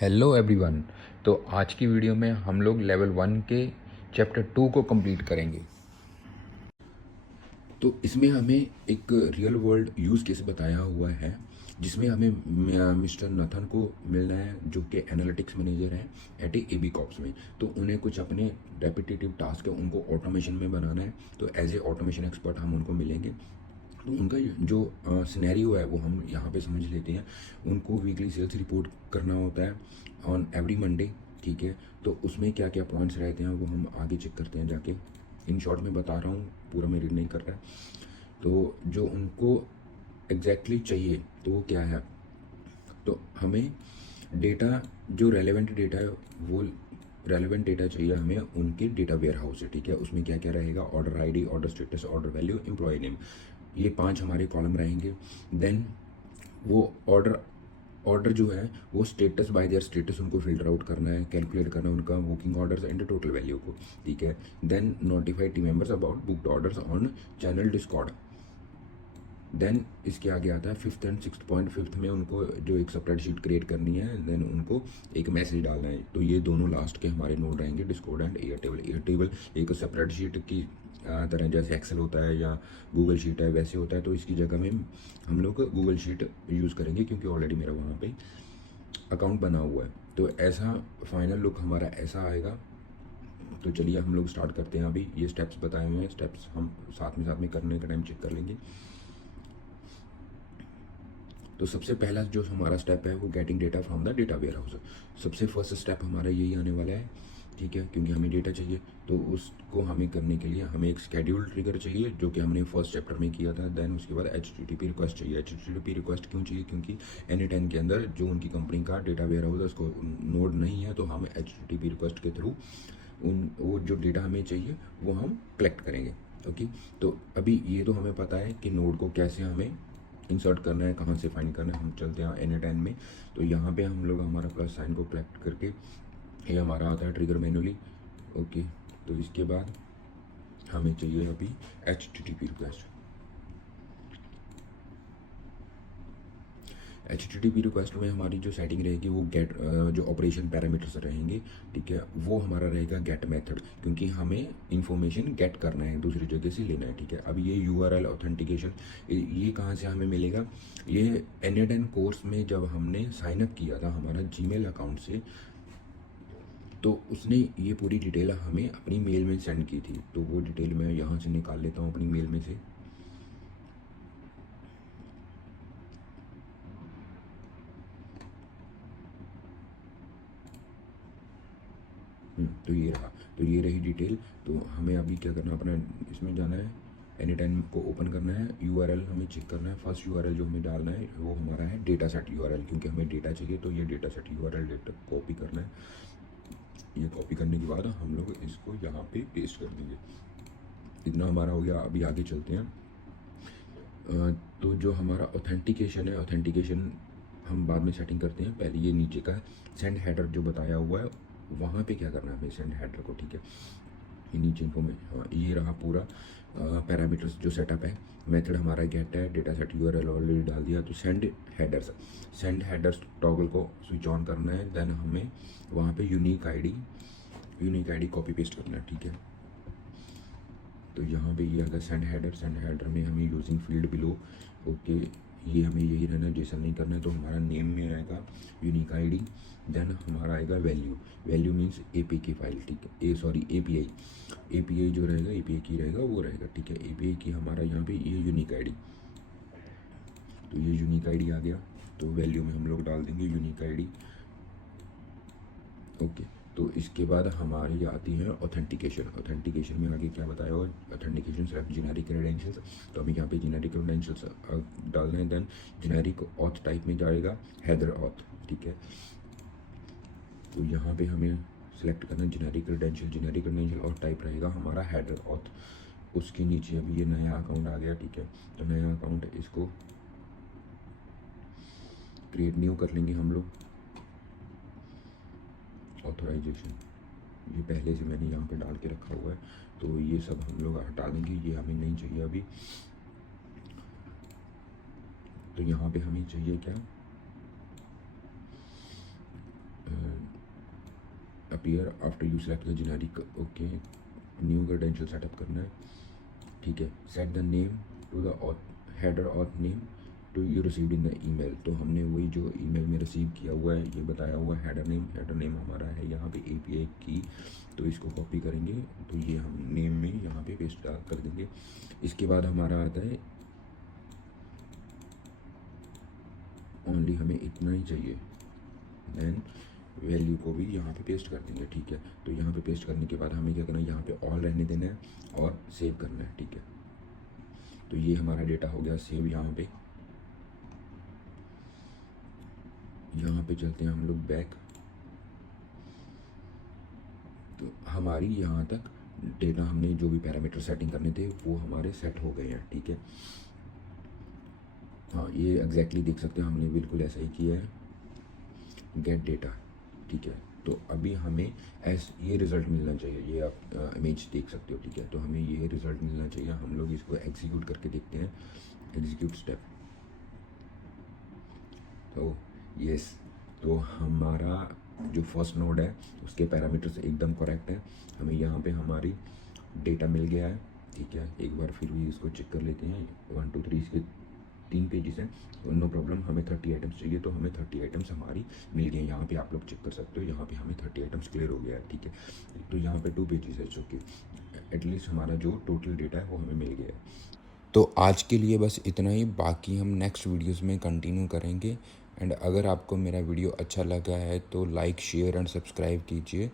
Hello everyone. तो आज की वीडियो में हम लोग लेवल 1 के चैप्टर 2 को कंप्लीट करेंगे। तो इसमें हमें एक रियल वर्ल्ड यूज़ केस बताया हुआ है जिसमें हमें मिस्टर नथन को मिलना है जो कि एनालिटिक्स मैनेजर हैं एट एबी कॉप्स में। तो उन्हें कुछ अपने रेपिटेटिव टास्क है उनको ऑटोमेशन में बनाना है। तो एज ए ऑटोमेशन एक्सपर्ट हम उनको मिलेंगे। तो उनका जो सिनेरियो है वो हम यहाँ पे समझ लेते हैं। उनको वीकली सेल्स रिपोर्ट करना होता है ऑन एवरी मंडे। ठीक है, तो उसमें क्या क्या पॉइंट्स रहते हैं वो हम आगे चेक करते हैं जाके। इन शॉर्ट में बता रहा हूँ, पूरा मैं रीड नहीं कर रहा है। तो जो उनको एग्जैक्टली चाहिए तो वो क्या है, तो हमें डेटा जो रेलेवेंट डेटा है वो रेलेवेंट डेटा चाहिए हमें उनके डेटा वेयर हाउस से। ठीक है, उसमें क्या क्या रहेगा, order ID, order status, order value, employee name, ये 5 हमारे कॉलम रहेंगे। देन वो ऑर्डर जो है वो स्टेटस बाय देयर स्टेटस उनको फिल्टर आउट करना है, कैलकुलेट करना है उनका booking orders and total value को। ठीक है, then notify team members about booked orders on channel Discord. Then इसके आगे आता है fifth and sixth point. Fifth में उनको जो एक स्प्रेडशीट क्रिएट करनी है, देन उनको एक मैसेज डालना है। तो ये दोनों लास्ट के हमारे नोड रहेंगे, Discord and air table. Air table एक स्प्रेडशीट की तरह, जैसे एक्सेल होता है या गूगल शीट है वैसे होता है। तो इसकी जगह में हम लोग गूगल शीट यूज़ करेंगे क्योंकि ऑलरेडी मेरा वहाँ पे अकाउंट बना हुआ है। तो ऐसा फाइनल लुक हमारा ऐसा आएगा। तो चलिए हम लोग स्टार्ट करते हैं। अभी ये स्टेप्स बताए हुए हैं, स्टेप्स हम साथ में करने का टाइम चेक कर लेंगे। तो सबसे पहला जो हमारा स्टेप है वो getting data from the data warehouse. सबसे फर्स्ट स्टेप हमारा यही आने वाला है। ठीक है, क्योंकि हमें डेटा चाहिए। तो उसको हमें करने के लिए हमें एक स्केड्यूल ट्रिगर चाहिए जो कि हमने फर्स्ट चैप्टर में किया था। देन उसके बाद HTTP रिक्वेस्ट चाहिए। HTTP रिक्वेस्ट क्यों चाहिए, क्योंकि N10 के अंदर जो उनकी कंपनी का डेटा वेयर हाउस है उसको नोड नहीं है, तो हम HTTP रिक्वेस्ट के थ्रू वो जो डेटा हमें चाहिए वो हम कलेक्ट करेंगे। ओके, तो अभी ये तो हमें पता है कि नोड को कैसे हमें इंसर्ट करना है, कहाँ से फाइंड करना है। हम चलते हैं N10 में। तो यहाँ पे हम लोग हमारा प्लस साइन को कलेक्ट करके ये हमारा आता है ट्रिगर मैनुअली। ओके, तो इसके बाद हमें चाहिए अभी HTTP रिक्वेस्ट। HTTP रिक्वेस्ट में हमारी जो सेटिंग रहेगी वो गेट जो ऑपरेशन पैरामीटर्स रहेंगे। ठीक है, वो हमारा रहेगा गेट मेथड, क्योंकि हमें इंफॉर्मेशन गेट करना है, दूसरी जगह से लेना है। ठीक है, अब ये URL ऑथेंटिकेशन ये कहाँ से हमें मिलेगा, ये N10 कोर्स में जब हमने साइनअप किया था हमारा जीमेल अकाउंट से, तो उसने ये पूरी डिटेल हमें अपनी मेल में सेंड की थी। तो वो डिटेल मैं यहाँ से निकाल लेता हूँ अपनी मेल में से। तो ये रहा, तो ये रही डिटेल। तो हमें अभी क्या करना, अपना इसमें जाना है, N10 को ओपन करना है, URL हमें चेक करना है। फर्स्ट URL जो हमें डालना है वो हमारा है डेटा सेट URL, क्योंकि हमें डेटा चाहिए। तो ये data set URL data copy करना है। ये कॉपी करने के बाद हम लोग इसको यहाँ पे पेस्ट कर देंगे। इतना हमारा हो गया। अभी आगे चलते हैं। तो जो हमारा ऑथेंटिकेशन है, ऑथेंटिकेशन हम बाद में सेटिंग करते हैं। पहले ये नीचे का सेंड हेडर जो बताया हुआ है वहाँ पे क्या करना है हमें, सेंड हेडर को। ठीक है, ये नीचे इन्फॉर्मेशन, हाँ ये रहा पूरा पैरामीटर्स जो सेटअप है। मेथड हमारा गेट है, डेटा सेट URL ऑलरेडी डाल दिया। तो सेंड हेडर्स टॉगल को स्विच ऑन करना है। देन हमें वहाँ पे यूनिक आईडी कॉपी पेस्ट करना है। ठीक है, तो यहाँ पे ये अगर सेंड हेडर में हमें यूजिंग फील्ड बिलो। ओके, ये हमें यही रहना है, जैसा नहीं करना है। तो हमारा नेम में रहेगा यूनिक आईडी। देन हमारा आएगा वैल्यू मीन्स APK फाइल। ठीक है, API जो रहेगा API की रहेगा वो रहेगा। ठीक है, API की हमारा यहाँ पे ये यूनिक आईडी। तो ये यूनिक आईडी आ गया। तो वैल्यू में हम लोग डाल देंगे यूनिक आईडी। ओके, तो इसके बाद हमारी आती है ऑथेंटिकेशन में आगे क्या बताया हुआ, ऑथेंटिकेशन सिर्फ जेनेरिक क्रेडेंशियल्स। तो हमें यहाँ पे जेनेरिक क्रेडेंशियल्स डालना है। देन जेनेरिक ऑथ टाइप में जाएगा हेडर ऑथ। ठीक है, तो यहाँ पे हमें सेलेक्ट करना है जेनेरिक क्रेडेंशियल और टाइप रहेगा हमारा हेडर ऑथ। उसके नीचे अभी ये नया अकाउंट आ गया। ठीक है, तो नया अकाउंट इसको क्रिएट न्यू कर लेंगे हम लोग। ऑथराइजेशन ये पहले से मैंने यहाँ पे डाल के रखा हुआ है, तो ये सब हम लोग हटा देंगे, ये हमें नहीं चाहिए अभी। तो यहाँ पे हमें चाहिए क्या, appear after you select the generic. Okay, new credential setup करना है, ठीक है। Set the name to the header auth name to you received in the email. तो हमने वही जो ईमेल में रिसीव किया हुआ है ये बताया हुआ हेडर नेम हमारा है यहाँ पे API की, तो इसको कॉपी करेंगे तो ये हम नेम में यहाँ पे पेस्ट कर देंगे। इसके बाद हमारा आता है ओनली, हमें इतना ही चाहिए, देन वैल्यू को भी यहाँ पे पेस्ट कर देंगे, ठीक है। तो यहाँ पे पेस्ट करने के बाद हमें क्या करना है, यहाँ पे ऑल रहने देना है और सेव करना है, ठीक है। तो ये हमारा डेटा हो गया सेव। यहाँ पे चलते हैं हम लोग बैक, तो हमारी यहाँ तक डेटा हमने जो भी पैरामीटर सेटिंग करने थे वो हमारे सेट हो गए हैं, ठीक है। हाँ, ये एग्जैक्टली देख सकते हैं हमने बिल्कुल ऐसा ही किया है, गेट डेटा, ठीक है। तो अभी हमें ये रिज़ल्ट मिलना चाहिए, ये आप इमेज देख सकते हो, ठीक है। तो हमें ये रिज़ल्ट मिलना चाहिए। हम लोग इसको एग्जीक्यूट करके देखते हैं, एग्जीक्यूट स्टेप। तो यस, तो हमारा जो फर्स्ट नोड है उसके पैरामीटर्स एकदम करेक्ट है, हमें यहाँ पे हमारी डेटा मिल गया है, ठीक है। एक बार फिर भी इसको चेक कर लेते हैं। 1 2 3 इसके 3 पेजेस हैं, तो नो प्रॉब्लम। हमें 30 आइटम्स चाहिए, तो हमें 30 आइटम्स हमारी मिल गए। यहाँ पे आप लोग चेक कर सकते हो, यहाँ पे हमें 30 आइटम्स क्लियर हो गया है, ठीक है। तो यहाँ पे 2 पेजेस है, जो कि एटलीस्ट हमारा जो टोटल डेटा है वो हमें मिल गया है। तो आज के लिए बस इतना ही, बाकी हम नेक्स्ट वीडियोस में कंटिन्यू करेंगे। एंड अगर आपको मेरा वीडियो अच्छा लगा है तो लाइक शेयर एंड सब्सक्राइब कीजिए।